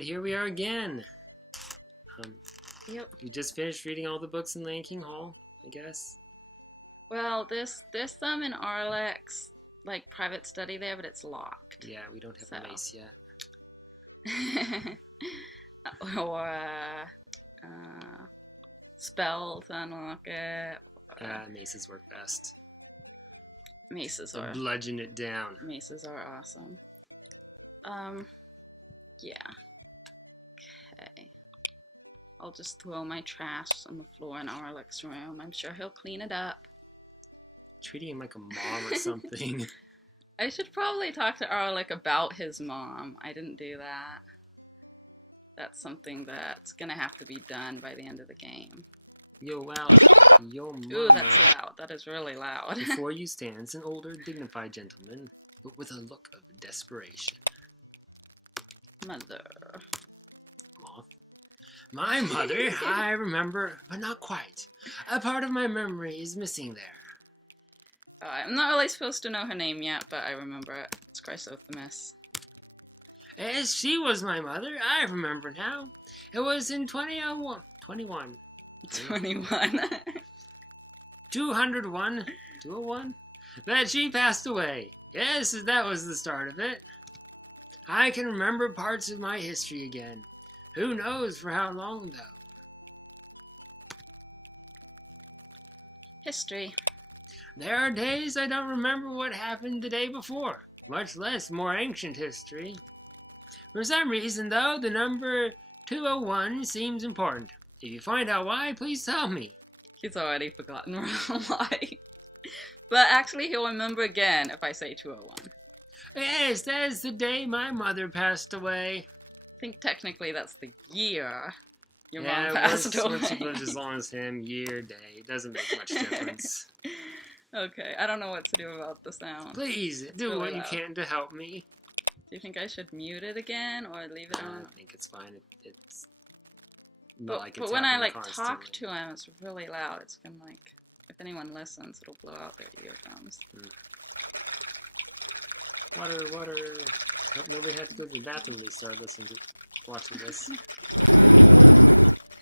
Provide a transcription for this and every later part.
Here we are again. Yep. We just finished reading all the books in LandKing Hall, I guess. Well, there's some in Alaric's private study there, but it's locked. Yeah, we don't have a mace yet. Or spells unlock it. Maces work best. Maces So are bludgeon it down. Maces are awesome. Yeah. Okay. I'll just throw my trash on the floor in Alaric's room. I'm sure he'll clean it up. Treating him like a mom or something. I should probably talk to Alaric about his mom. I didn't do that. That's something that's gonna have to be done by the end of the game. Yo, mama. Ooh, that's loud. That is really loud. Before you stands an older, dignified gentleman, but with a look of desperation. Mother. Moth. My mother, I remember, but not quite. A part of my memory is missing there. I'm not really supposed to know her name yet, but I remember it. It's Chrysothemis. Yes, she was my mother. I remember now. It was in 21. 201. 201? That she passed away. Yes, that was the start of it. I can remember parts of my history again. Who knows for how long, though? History. There are days I don't remember what happened the day before, much less more ancient history. For some reason, though, the number 201 seems important. If you find out why, please tell me. He's already forgotten why. But actually, he'll remember again if I say 201. Yes, that is the day my mother passed away. I think technically that's the year your yeah, mom passed away. Once you lived as long as him, year, day, it doesn't make much difference. Okay, I don't know what to do about the sound. Please, do what you can to help me. Do you think I should mute it again or leave it on? I think it's fine. It's not like it's but when I constantly. talk to him, it's really loud. It's gonna if anyone listens, it'll blow out their eardrums. Water. Hope nobody had to go to the bathroom when they started watching this.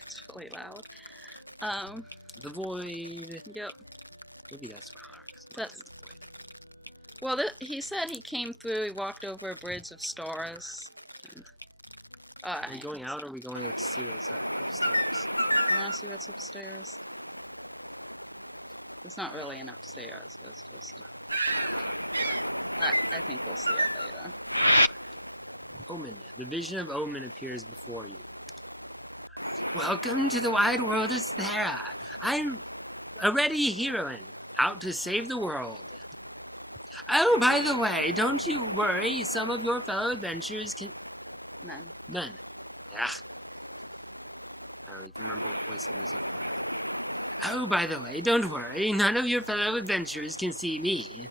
It's really loud. The void. Yep. Maybe that's what That's. Well, he said he came through. He walked over a bridge of stars. And, are we going out, or are we going to see what's upstairs? You want to see what's upstairs? It's not really an upstairs. It's just. I think we'll see it later. Omen. The vision of Omen appears before you. Welcome to the wide world of Cythera. I'm a ready heroine, out to save the world. Oh, by the way, don't you worry. Some of your fellow adventurers can... None. Yeah. I don't even remember what voice I'm using for. Oh, by the way, don't worry. None of your fellow adventurers can see me.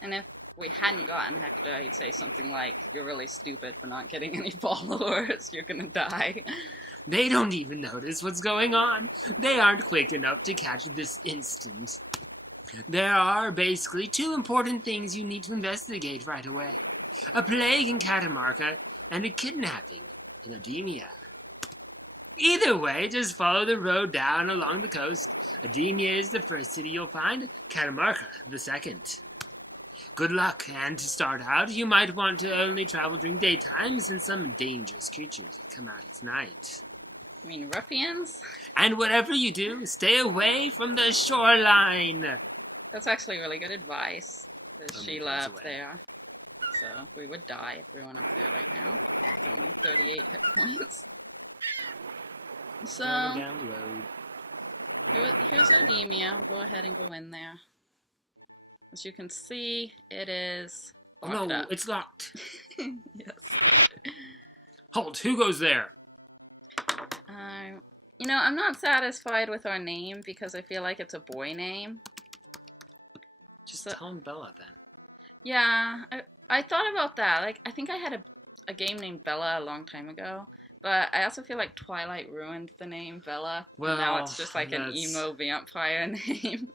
And if we hadn't gotten Hector, he'd say something like, "You're really stupid for not getting any followers. You're gonna die." They don't even notice what's going on. They aren't quick enough to catch this instant. There are basically two important things you need to investigate right away. A plague in Cademia and a kidnapping in Odemia. Either way, just follow the road down along the coast. Odemia is the first city you'll find, Cademia the second. Good luck, and to start out, you might want to only travel during daytime since some dangerous creatures come out at night. You mean ruffians? And whatever you do, stay away from the shoreline. That's actually really good advice. There's Sheila up there. So we would die if we went up there right now. It's only 38 hit points. So down the road. Here's Odemia. Go ahead and go in there. As you can see, it is locked up. It's locked. Yes. Halt, who goes there? I'm not satisfied with our name because I feel like it's a boy name. Just tell him Bella then. Yeah, I thought about that. I think I had a game named Bella a long time ago, but I also feel like Twilight ruined the name Bella. Well, now it's just like an emo vampire name.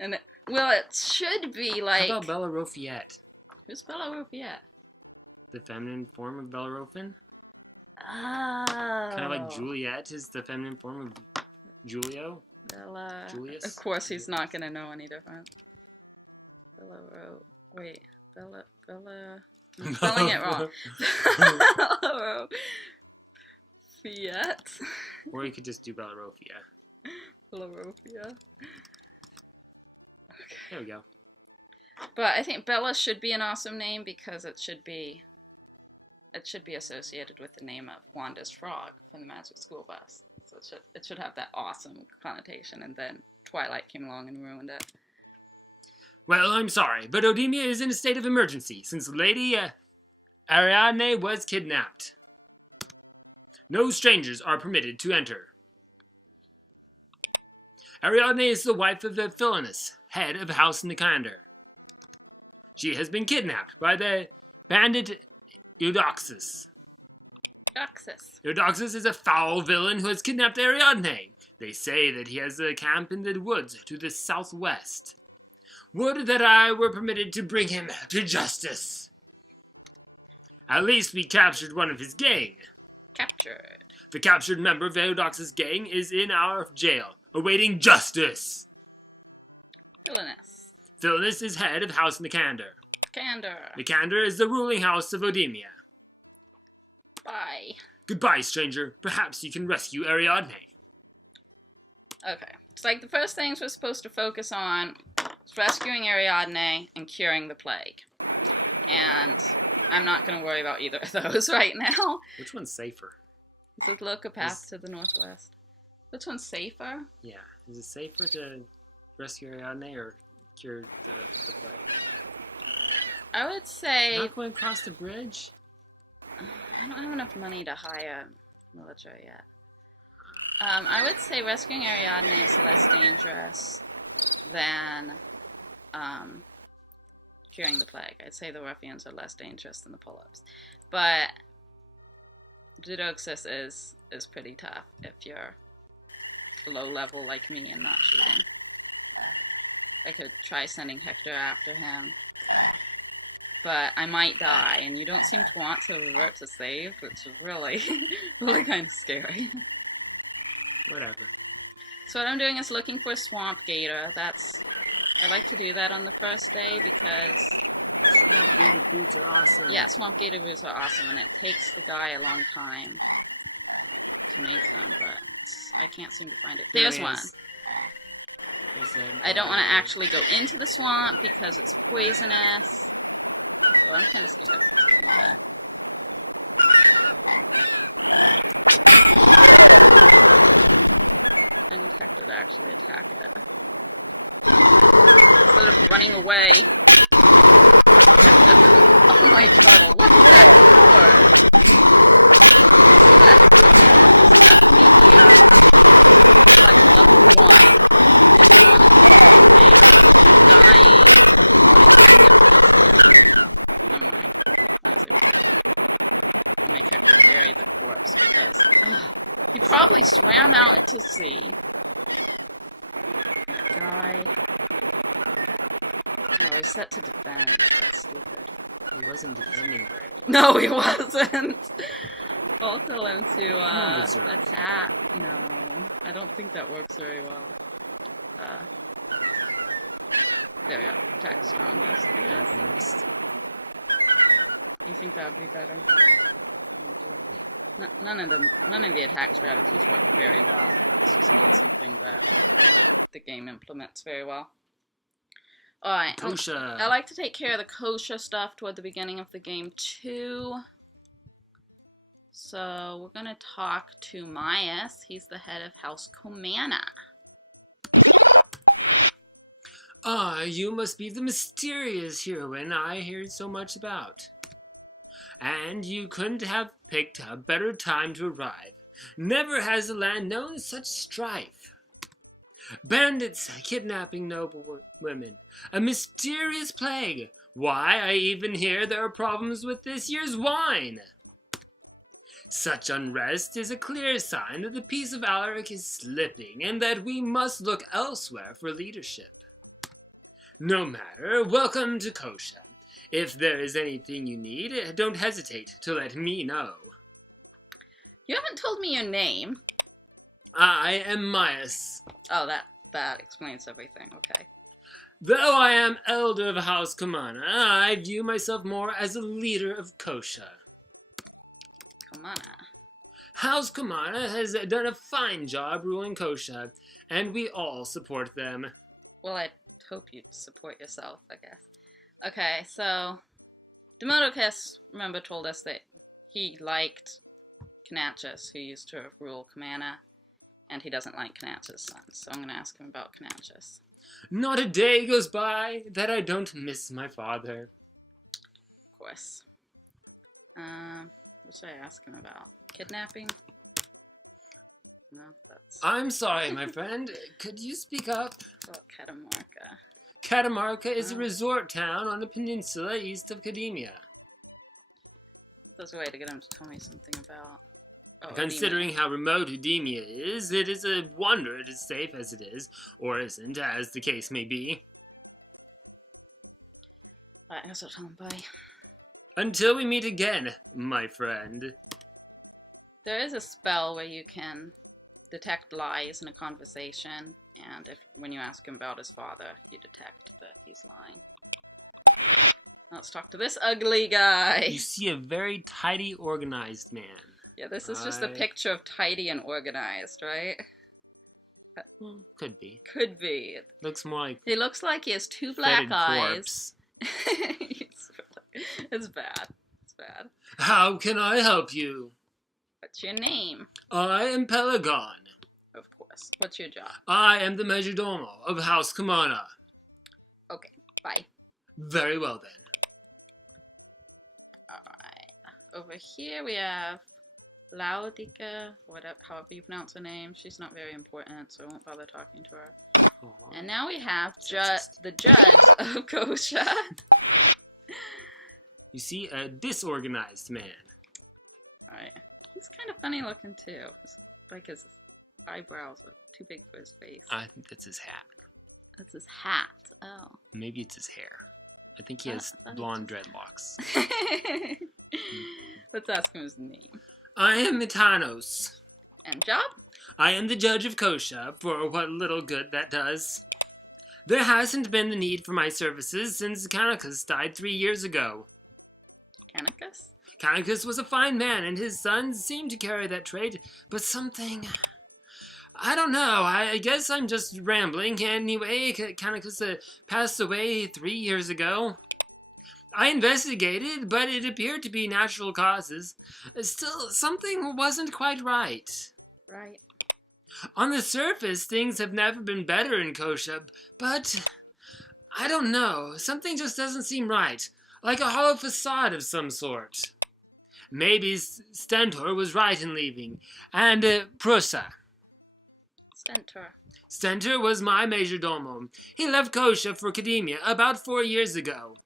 And it should be like... How about Bella Roffiette? Who's Bella Roffiette? the feminine form of Bellerophon. Oh. Kind of like Juliet is the feminine form of Julio. Bella. Julius. Of course, he's not gonna know any different. Wait, Bella. I'm spelling it wrong. Bella. Fiat. Or you could just do Bellerophia. Bellerophia. Okay. There we go. But I think Bella should be an awesome name because it should be associated with the name of Wanda's frog from the Magic School Bus. So it should have that awesome connotation, and then Twilight came along and ruined it. Well, I'm sorry, but Odemia is in a state of emergency since Lady Ariadne was kidnapped. No strangers are permitted to enter. Ariadne is the wife of the Philanus, head of House Nicander. She has been kidnapped by the bandit Eudoxus. Eudoxus is a foul villain who has kidnapped Ariadne. They say that he has a camp in the woods to the southwest. Would that I were permitted to bring him to justice. At least we captured one of his gang. Captured. The captured member of Eudoxus' gang is in our jail, awaiting justice. Philanus is head of House Nicander. Nicander is the ruling house of Odemia. Bye. Goodbye, stranger. Perhaps you can rescue Ariadne. Okay. It's like the first things we're supposed to focus on is rescuing Ariadne and curing the plague. And I'm not going to worry about either of those right now. Which one's safer? Is it look a path to the northwest? Which one's safer? Yeah. Is it safer to rescue Ariadne or cure the plague? I would say... Not going across the bridge? I don't have enough money to hire military yet. I would say rescuing Ariadne is less dangerous than curing the plague. I'd say the ruffians are less dangerous than the pull-ups. But Eudoxus is pretty tough if you're low level like me and not shooting. I could try sending Hector after him. But I might die, and you don't seem to want to revert to save, which is really, really kind of scary. Whatever. So what I'm doing is looking for a swamp gator. I like to do that on the first day because... Swamp gator boots are awesome. Yeah, swamp gator boots are awesome, and it takes the guy a long time to make them, but I can't seem to find it. There's one. I don't want to actually go into the swamp because it's poisonous. So I'm kind of scared. I need Hector to actually attack it. Instead of running away. Oh my turtle, look at that coward! See that Hector did? Just left me here. It's like level 1. If you want to keep stopping, dying. I get oh my. That's okay. I'll make Hector bury the corpse because he probably swam out to sea. That guy. No, he's set to defend. That's stupid. He wasn't defending very well. No, he wasn't! I'll tell him to attack. No, I don't think that works very well. There we go. Attack strongest, I guess. You think that would be better? None of the attack strategies work very well. It's just not something that the game implements very well. Alright. Kosha. I like to take care of the Kosha stuff toward the beginning of the game too. So we're gonna talk to Myus. He's the head of House Comana. You must be the mysterious heroine I heard so much about. And you couldn't have picked a better time to arrive. Never has the land known such strife. Bandits kidnapping noble women. A mysterious plague. Why, I even hear there are problems with this year's wine. Such unrest is a clear sign that the peace of Alaric is slipping and that we must look elsewhere for leadership. No matter, welcome to Kosha. If there is anything you need, don't hesitate to let me know. You haven't told me your name. I am Myus. Oh, that explains everything. Okay. Though I am elder of House Kumana, I view myself more as a leader of Kosha. Kumana. House Kumana has done a fine job ruling Kosha, and we all support them. Well, I hope you support yourself, I guess. Okay, so Demodocus, remember, told us that he liked Canachus, who used to rule Kumana, and he doesn't like Canachus' son, so I'm going to ask him about Canachus. Not a day goes by that I don't miss my father. Of course. What should I ask him about? Kidnapping? No, that's... I'm sorry, my friend. Could you speak up? About Catamarca. Catamarca is a resort town on a peninsula east of Cademia. There's a way to get him to tell me something about... Considering Odemia. how remote Odemia is, it is a wonder it is safe as it is, or isn't, as the case may be. Alright, I guess I'll tell him bye. Until we meet again, my friend. There is a spell where you can detect lies in a conversation, and when you ask him about his father, you detect that he's lying. Let's talk to this ugly guy. You see a very tidy, organized man. Yeah, this is just a picture of tidy and organized, right? Well, could be. Could be. Looks more like... He looks like he has two black eyes. Corpse. It's bad. It's bad. How can I help you? What's your name? I am Pelagon. Of course. What's your job? I am the Majordomo of House Kumana. Okay, bye. Very well, then. Alright. Over here we have Laodica, whatever, however you pronounce her name. She's not very important, so I won't bother talking to her. Aww. And now we have the judge of Kosha. You see a disorganized man. Alright. He's kind of funny looking, too. Like his eyebrows are too big for his face. I think that's his hat. That's his hat. Oh. Maybe it's his hair. I think he has blonde dreadlocks. Let's ask him his name. I am Itanos. And job? I am the judge of Kosha, for what little good that does. There hasn't been the need for my services since Canachus died 3 years ago. Canachus? Canachus was a fine man, and his sons seemed to carry that trait, but something... I don't know, I guess I'm just rambling. Anyway, Canachus passed away 3 years ago. I investigated, but it appeared to be natural causes. Still, something wasn't quite right. Right. On the surface, things have never been better in Kosha, but I don't know. Something just doesn't seem right. Like a hollow facade of some sort. Maybe Stentor was right in leaving. And Prusa. Stentor. Stentor was my majordomo. He left Kosha for Cademia about 4 years ago.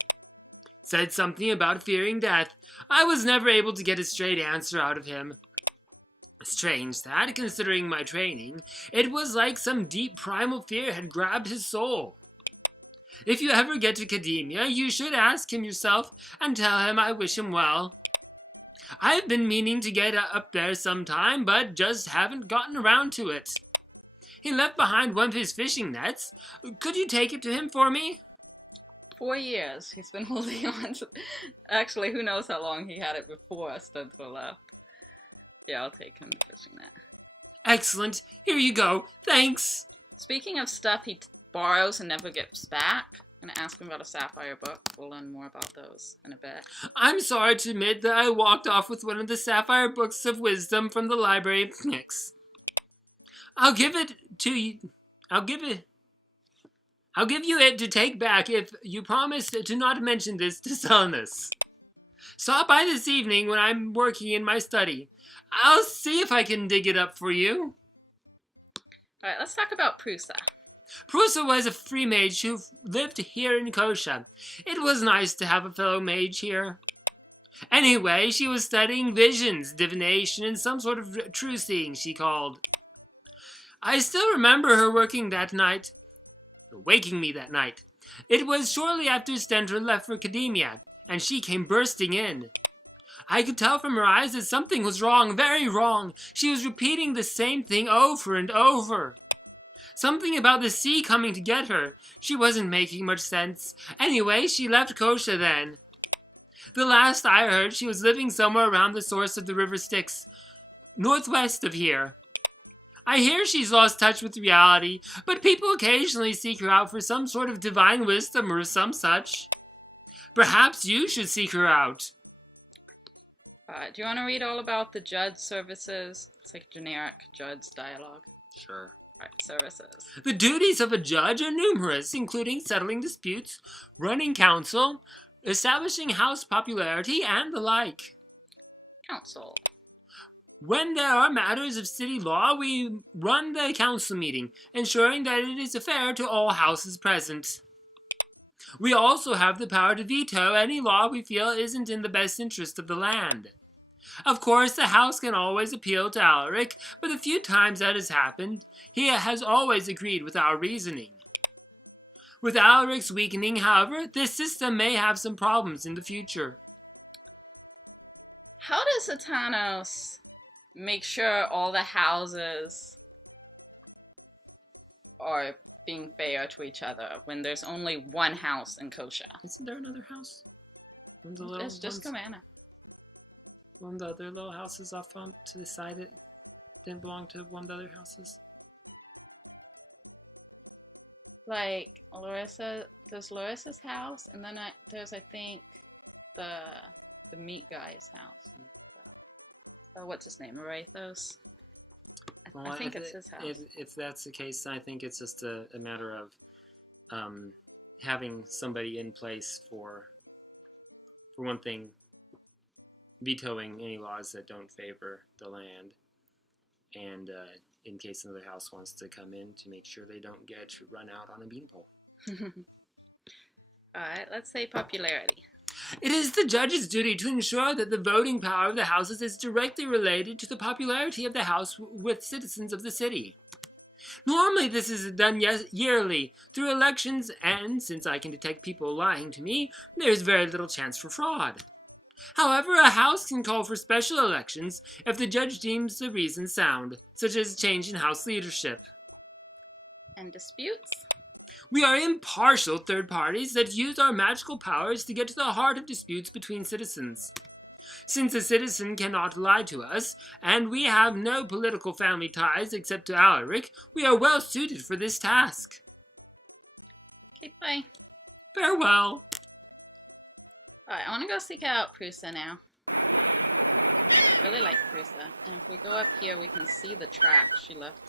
Said something about fearing death. I was never able to get a straight answer out of him. Strange that, considering my training, it was like some deep primal fear had grabbed his soul. If you ever get to Cademia, you should ask him yourself and tell him I wish him well. I've been meaning to get up there sometime, but just haven't gotten around to it. He left behind one of his fishing nets. Could you take it to him for me? 4 years he's been holding on to... Actually, who knows how long he had it before Stentor left. Yeah, I'll take him to fishing net. Excellent. Here you go. Thanks. Speaking of stuff he borrows and never gets back, I'm going to ask him about a Sapphire book. We'll learn more about those in a bit. I'm sorry to admit that I walked off with one of the Sapphire books of wisdom from the library. Nix. I'll give it to you. I'll give you it to take back if you promise to not mention this to Selnus. Stop by this evening when I'm working in my study. I'll see if I can dig it up for you. Alright, let's talk about Prusa. Prusa was a free mage who lived here in Kosha. It was nice to have a fellow mage here. Anyway, she was studying visions, divination, and some sort of true seeing, she called. I still remember her waking me that night. It was shortly after Stentor left for Cademia, and she came bursting in. I could tell from her eyes that something was wrong, very wrong. She was repeating the same thing over and over. Something about the sea coming to get her. She wasn't making much sense. Anyway, she left Kosha then. The last I heard, she was living somewhere around the source of the river Styx, northwest of here. I hear she's lost touch with reality, but people occasionally seek her out for some sort of divine wisdom or some such. Perhaps you should seek her out. Do you want to read all about the judge services? It's like generic judge dialogue. Sure. Right, services. The duties of a judge are numerous, including settling disputes, running counsel, establishing house popularity, and the like. Counsel. When there are matters of city law, we run the council meeting, ensuring that it is fair to all houses present. We also have the power to veto any law we feel isn't in the best interest of the land. Of course, the house can always appeal to Alaric, but the few times that has happened, he has always agreed with our reasoning. With Alaric's weakening, however, this system may have some problems in the future. How does Itanos make sure all the houses are being fair to each other when there's only one house in Kosha? Isn't there another house? It's just Cademia. One of the other little houses off on to the side that didn't belong to one of the other houses. Like there's Larissa's house, and then there's I think the meat guy's house. What's his name? Arathos. I think it's his house. If that's the case, I think it's just a matter of having somebody in place for one thing, vetoing any laws that don't favor the land, and in case another house wants to come in, to make sure they don't get run out on a beanpole. Alright, let's say popularity. It is the judge's duty to ensure that the voting power of the houses is directly related to the popularity of the house with citizens of the city. Normally this is done yearly through elections, and since I can detect people lying to me, there is very little chance for fraud. However, a house can call for special elections if the judge deems the reason sound, such as change in house leadership. And disputes? We are impartial third parties that use our magical powers to get to the heart of disputes between citizens. Since a citizen cannot lie to us, and we have no political family ties except to Alaric, we are well suited for this task. Okay, bye. Farewell. Alright, I want to go seek out Prusa now. I really like Prusa. And if we go up here, we can see the track she left.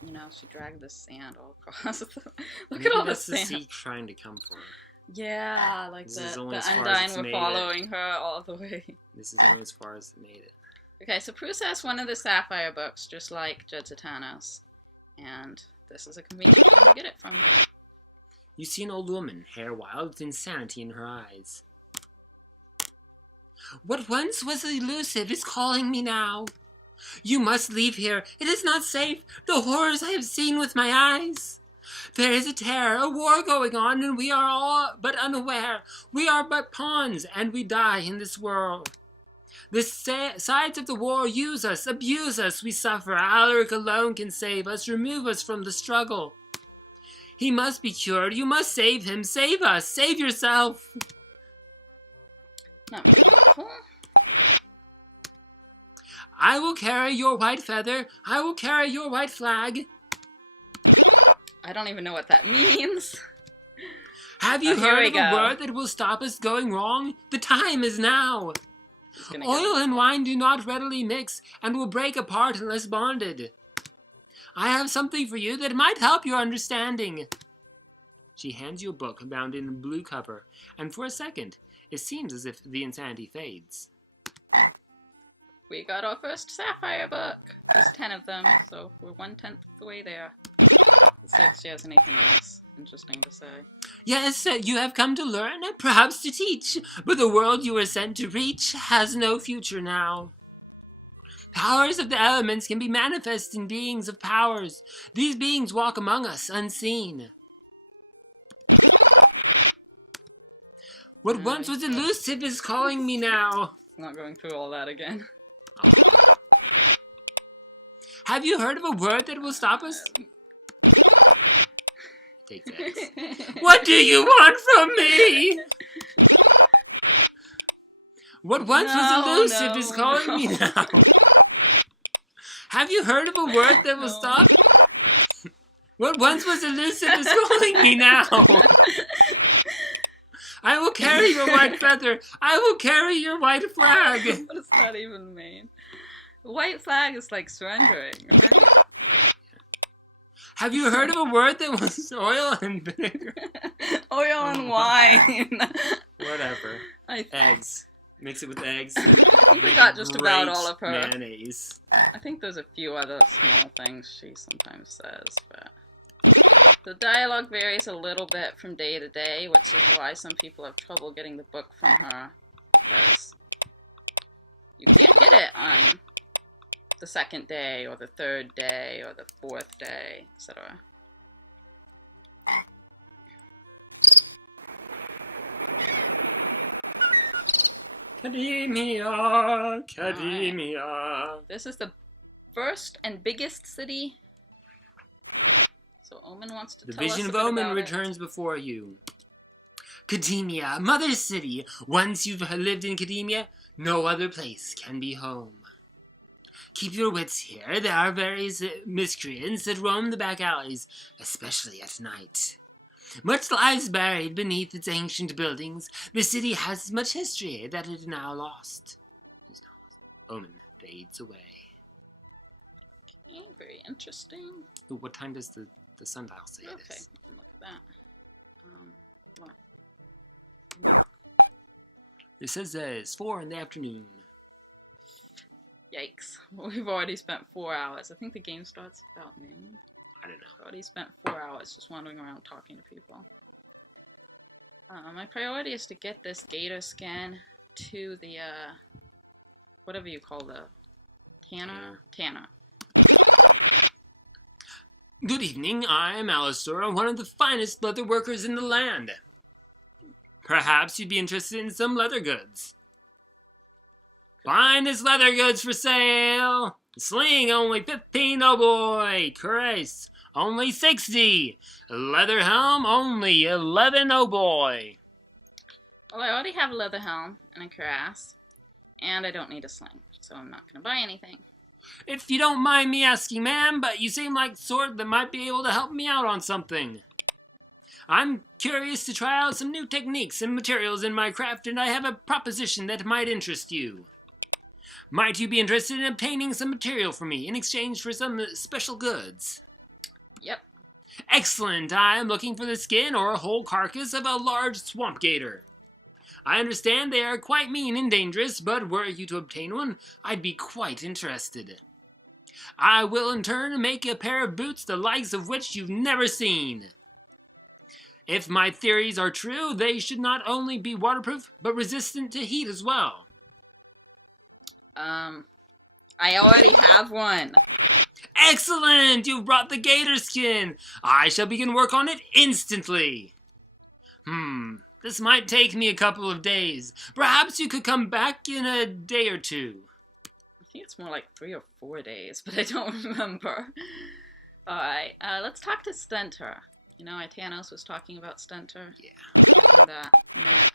You know, she dragged the sand all across. Look at all the sand. That's the sea trying to come for her. Yeah, like the Undine were following her all the way. This is only as far as it made it. Okay, so Prusa has one of the Sapphire books, just like Judge Itanos. And this is a convenient time to get it from. You see an old woman, hair wild, with insanity in her eyes. What once was elusive is calling me now. You must leave here. It is not safe. The horrors I have seen with my eyes. There is a terror, a war going on, and we are all but unaware. We are but pawns, and we die in this world. The sides of the war use us, abuse us, we suffer. Alaric alone can save us, remove us from the struggle. He must be cured. You must save him. Save us. Save yourself. Not very hopeful. I will carry your white feather. I will carry your white flag. I don't even know what that means. Have you heard of a word that will stop us going wrong? The time is now. Oil and wine do not readily mix and will break apart unless bonded. I have something for you that might help your understanding. She hands you a book bound in a blue cover, and for a second, it seems as if the insanity fades. We got our first Sapphire book. There's 10 of them, so we're 1/10 of the way there. Let's see if she has anything else interesting to say. Yes, you have come to learn, perhaps to teach, but the world you were sent to reach has no future now. Powers of the elements can be manifest in beings of powers. These beings walk among us unseen. What once was elusive is calling me now. Not going through all that again. Have you heard of a word that will stop us? Take X. What do you want from me? What once was elusive is calling me now. Have you heard of a word that will stop? What once was elusive is calling me now. I will carry your white feather. I will carry your white flag. What does that even mean? White flag is like surrendering, right? Have you heard of a word that was oil and vinegar? Oil and wine. Whatever. Eggs. Mix it with eggs. I think we got just about all of her. Mayonnaise. I think there's a few other small things she sometimes says, but... The dialogue varies a little bit from day to day, which is why some people have trouble getting the book from her, because you can't get it on the second day, or the third day, or the fourth day, etc. Cademia, Cademia. This is the first and biggest city. So Omen wants to tell us a bit about it. The vision of Omen returns before you. Cademia, mother city. Once you've lived in Cademia, no other place can be home. Keep your wits here. There are various miscreants that roam the back alleys, especially at night. Much lies buried beneath its ancient buildings. The city has as much history that it is now lost. Omen fades away. Okay, very interesting. Ooh, what time does the sundial say okay, this? We can look at that. What? It says it's 4 in the afternoon. Yikes. Well, we've already spent 4 hours. I think the game starts about noon. I don't know. I've already spent 4 hours just wandering around talking to people. My priority is to get this gator skin to the, whatever you call the Tanner. Good evening, I'm Alastor, one of the finest leather workers in the land. Perhaps you'd be interested in some leather goods. Finest leather goods for sale! Sling only 15, oh boy! Christ, only 60! Leather helm only 11, oh boy! Well, I already have a leather helm and a cuirass, and I don't need a sling, so I'm not going to buy anything. If you don't mind me asking, ma'am, but you seem like the sort that might be able to help me out on something. I'm curious to try out some new techniques and materials in my craft, and I have a proposition that might interest you. Might you be interested in obtaining some material from me in exchange for some special goods? Yep. Excellent. I am looking for the skin or a whole carcass of a large swamp gator. I understand they are quite mean and dangerous, but were you to obtain one, I'd be quite interested. I will in turn make a pair of boots the likes of which you've never seen. If my theories are true, they should not only be waterproof, but resistant to heat as well. I already have one. Excellent! You've brought the gator skin. I shall begin work on it instantly. This might take me a couple of days. Perhaps you could come back in a day or two. I think it's more like 3 or 4 days, but I don't remember. Alright, let's talk to Stentor. You know, Itanos was talking about Stentor. Yeah. Taking that net.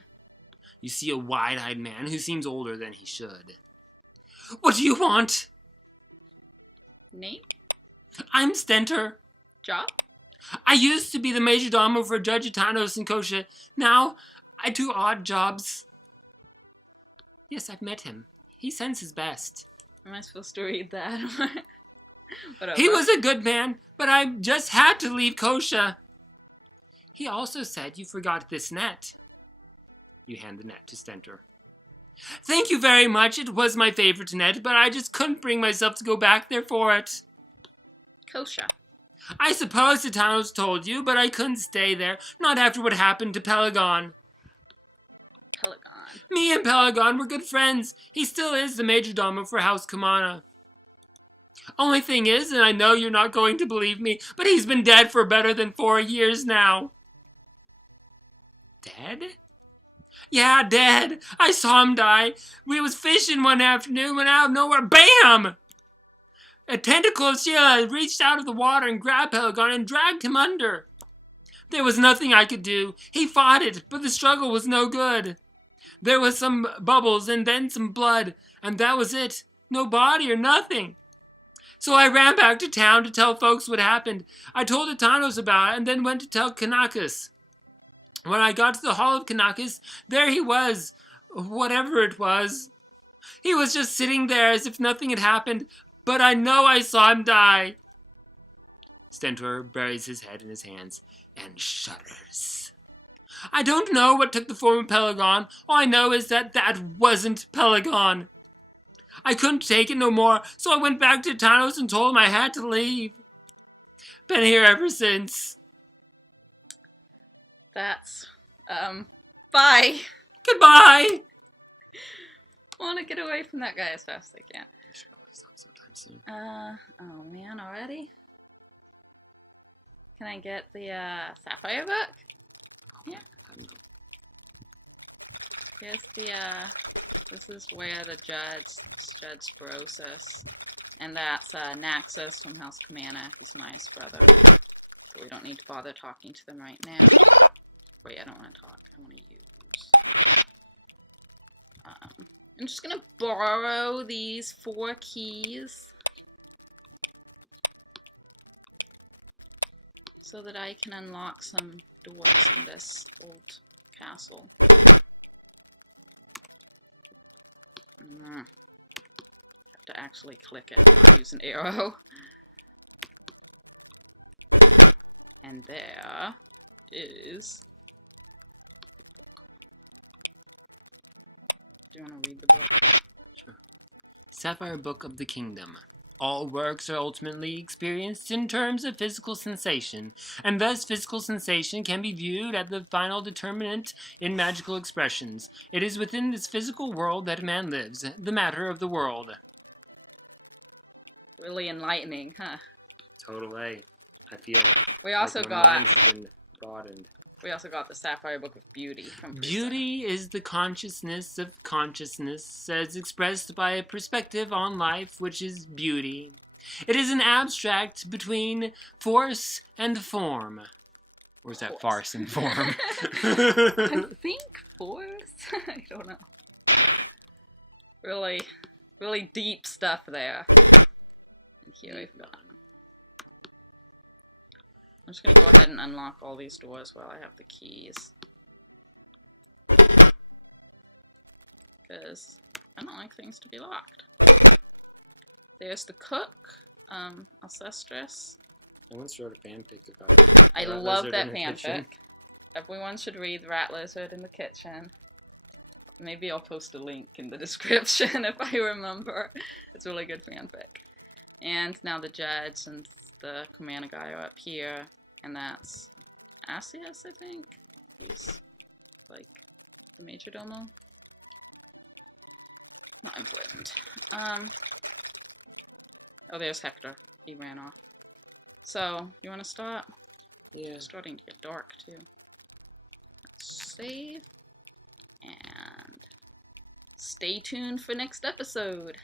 You see a wide-eyed man who seems older than he should. What do you want? Name? I'm Stentor. Job? I used to be the majordomo for Judge Itanos and Kosha. Now, I do odd jobs. Yes, I've met him. He sends his best. Am I supposed to read that? Whatever. He was a good man, but I just had to leave Kosha. He also said you forgot this net. You hand the net to Stentor. Thank you very much. It was my favorite net, but I just couldn't bring myself to go back there for it. Kosha. I suppose Itanos told you, but I couldn't stay there. Not after what happened to Pelagon. Pelagon. Me and Pelagon were good friends. He still is the majordomo for House Kamana. Only thing is, and I know you're not going to believe me, but he's been dead for better than 4 years now. Dead? Yeah, dead. I saw him die. We was fishing one afternoon when out of nowhere, BAM! A tentacle of Sheila reached out of the water and grabbed Pelagon and dragged him under. There was nothing I could do. He fought it, but the struggle was no good. There was some bubbles and then some blood, and that was it. No body or nothing. So I ran back to town to tell folks what happened. I told Itanos about it and then went to tell Kanakis. When I got to the hall of Kanakis, there he was, whatever it was. He was just sitting there as if nothing had happened, but I know I saw him die. Stentor buries his head in his hands and shudders. I don't know what took the form of Pelagon. All I know is that wasn't Pelagon. I couldn't take it no more, so I went back to Itanos and told him I had to leave. Been here ever since. That's, bye. Goodbye. I want to get away from that guy as fast as I can. I should probably stop sometime soon. Oh man, already? Can I get the, Sapphire book? Yeah. Here's the, this is where the Judge Brosis, and that's, Naxos from House Commander, who's Myus' brother. So we don't need to bother talking to them right now. Wait, I don't want to talk. I want to use. I'm just gonna borrow these 4 keys so that I can unlock some doors in this old castle. Have to actually click it, not use an arrow. And there is. Do you want to read the book? Sure. Sapphire Book of the Kingdom. All works are ultimately experienced in terms of physical sensation, and thus physical sensation can be viewed as the final determinant in magical expressions. It is within this physical world that man lives, the matter of the world. Really enlightening, huh? Totally. I feel it. We also like got. my mind's been broadened. We also got the Sapphire Book of Beauty from Prusa. Beauty is the consciousness of consciousness as expressed by a perspective on life which is beauty. It is an abstract between force and form. Or is that farce and form? I think force? I don't know. Really, really deep stuff there. And here we've got. I'm just going to go ahead and unlock all these doors while I have the keys. Because I don't like things to be locked. There's the cook, Alcestress. I once wrote a fanfic about I love that fanfic. Everyone should read Rat Lizard in the Kitchen. Maybe I'll post a link in the description if I remember. It's a really good fanfic. And now the judge and the commander guy are up here, and that's Asius, I think. He's like the major domo. Not important. Oh, there's Hector. He ran off. So, you want to start? Yeah. It's starting to get dark too. Let's save and stay tuned for next episode.